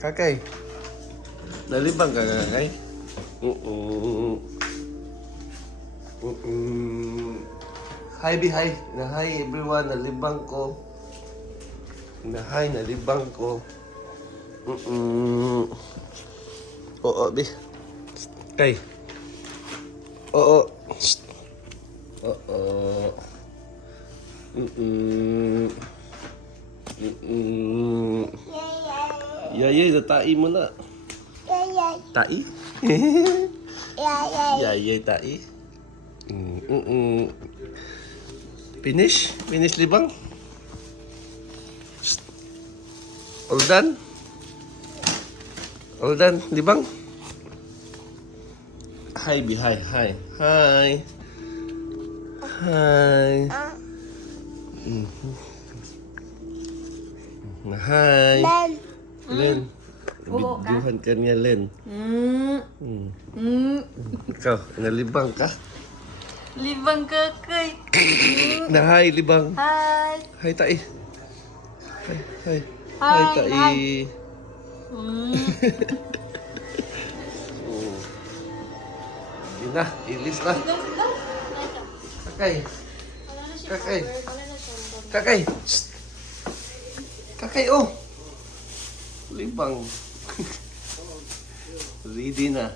Kakay. Nalibang ka, kakay? Hi, be hi. Na hi everyone, nalibang ko. Na hi, nalibang ko. Oo, be. Kay. Oo. Oo. Yayay, natai mo na. Tai? Yayay, tai. Finish? Finish libang? All done? All done, libang? Hi, be hi, hi. Hi. Hi. Hi. Len. Videohan ka niya, Len. Ikaw, nalibang ka? Libang kakay. Na hi, libang. Hi. Hi, tai. Hi, hi. Hi, Hi, tai. hi. Yun na, ilis na. Kakay. Kakay. Kakay. Shh. Kakay, oh. Libang. Ready na.